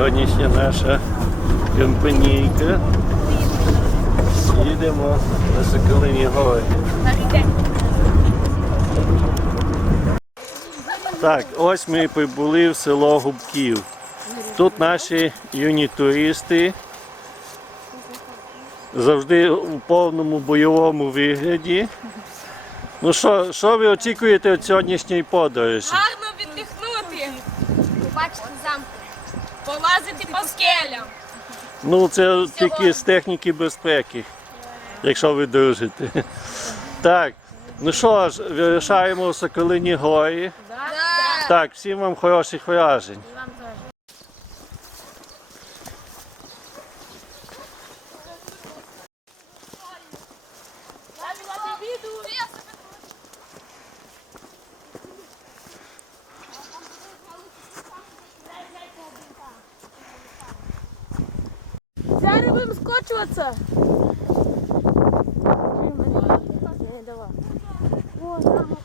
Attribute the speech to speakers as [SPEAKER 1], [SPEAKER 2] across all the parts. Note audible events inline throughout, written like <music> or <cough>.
[SPEAKER 1] сьогоднішня наша компанійка. Їдемо на Соколині Гори. Так, ось ми прибули в село Губків. Тут наші юні туристи завжди у повному бойовому вигляді. Ну що, що ви очікуєте від сьогоднішньої подорожі?
[SPEAKER 2] Гарно віддихнути,
[SPEAKER 3] Побачити замки.
[SPEAKER 2] Полазити по скелям.
[SPEAKER 1] Ну, це тільки з техніки безпеки, якщо ви дружите. Так, ну що ж, вирішаємо у Соколині Горі. Так, всім вам хороших вражень.
[SPEAKER 3] 走。哎，来，走，走，走，走。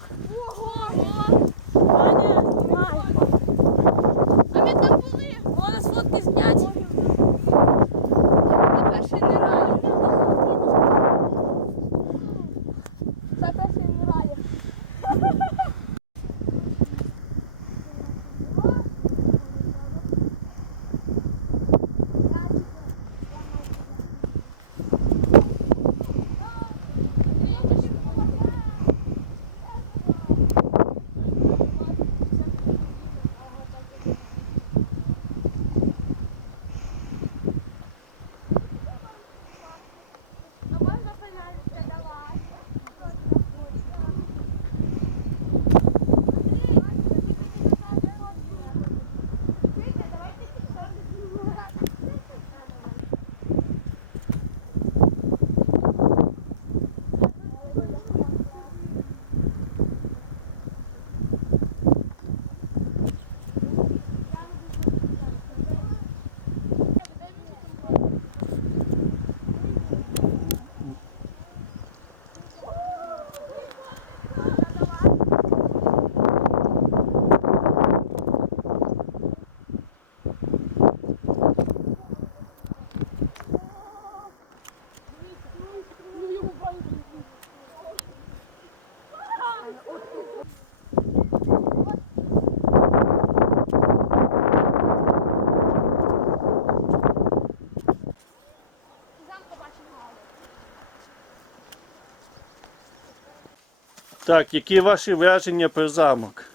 [SPEAKER 1] Так, які ваші враження про замок?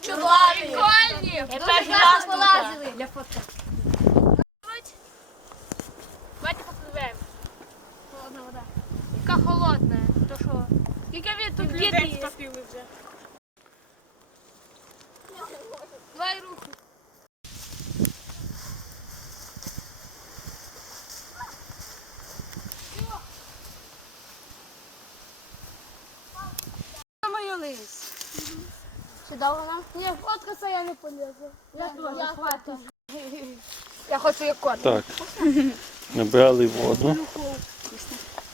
[SPEAKER 2] Чудові! Прикольні! Я перший
[SPEAKER 3] класно
[SPEAKER 2] раз
[SPEAKER 3] полазили.
[SPEAKER 2] Для фото. Давайте попливемо.
[SPEAKER 3] Холодна вода.
[SPEAKER 2] Яка холодна. То що? Скільки ви тут людей вже? Майонез.
[SPEAKER 3] Чи довго нам? Ні, фоткатися я не полізу. Я теж, я хвату.
[SPEAKER 2] Я хочу як кот.
[SPEAKER 1] Так, набрали воду.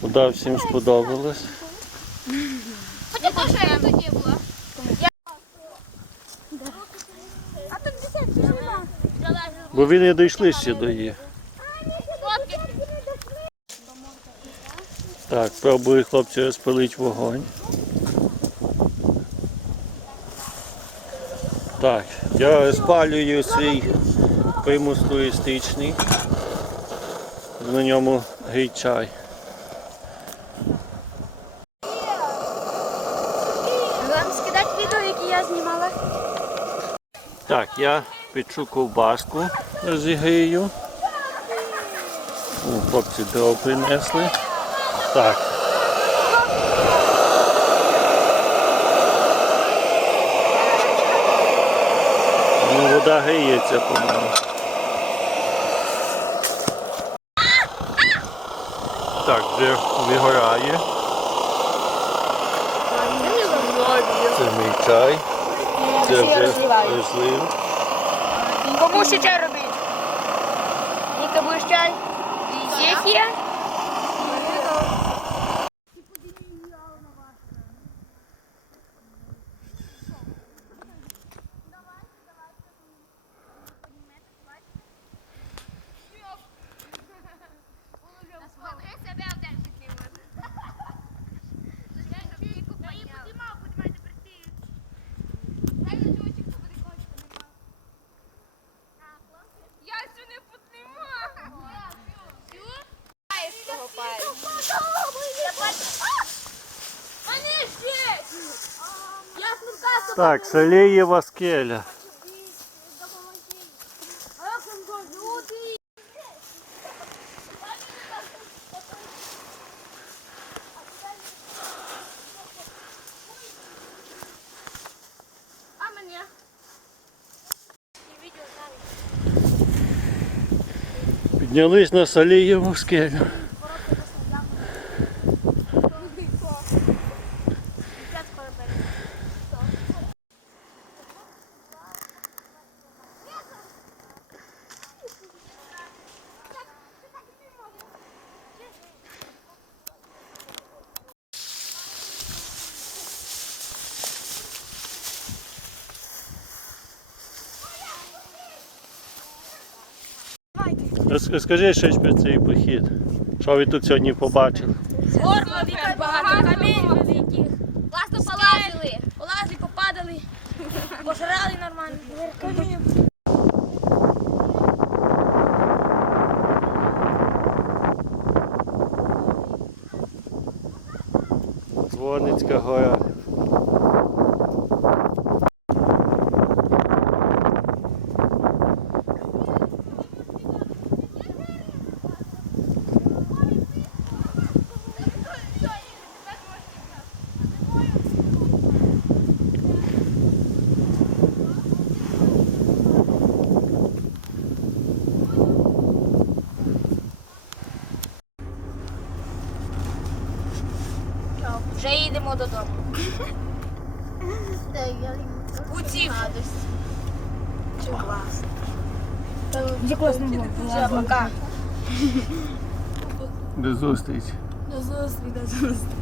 [SPEAKER 1] Вода всім сподобалась.
[SPEAKER 3] Хоча то, що я тоді була. А тут десятки нема.
[SPEAKER 1] Бо ви не дійшли ще до її. Так, пробує хлопці розпалити вогонь. Так, я розпалюю свій примус туристичний. На ньому гріть чай.
[SPEAKER 3] Вам скидати відео, яке я знімала?
[SPEAKER 1] Так, я печу ковбаску розігрію. Хлопці дров принесли. Так. Ну, вода гріється, по-моєму. Так, вже вигорає. Це мій чай. Це вже розлив.
[SPEAKER 2] Кому ще чай робити? Будеш чай? Є
[SPEAKER 1] Так, Салієва скеля.
[SPEAKER 3] А як він зовут? А мені?
[SPEAKER 1] Піднялись на Салієву скелю. Розкажи щось про цей похід. Що ви тут сьогодні побачили?
[SPEAKER 2] Горбові, багато камінь великих.
[SPEAKER 3] Класно полазили.
[SPEAKER 2] Полазили, попадали, <laughs> пожрали нормально. Камінь.
[SPEAKER 1] Дзвоницька гора.
[SPEAKER 2] Вже їдемо додому. Путів. Де класно було. Все, пока.
[SPEAKER 1] До зустрічі.
[SPEAKER 2] До зустрічі, до зустрічі.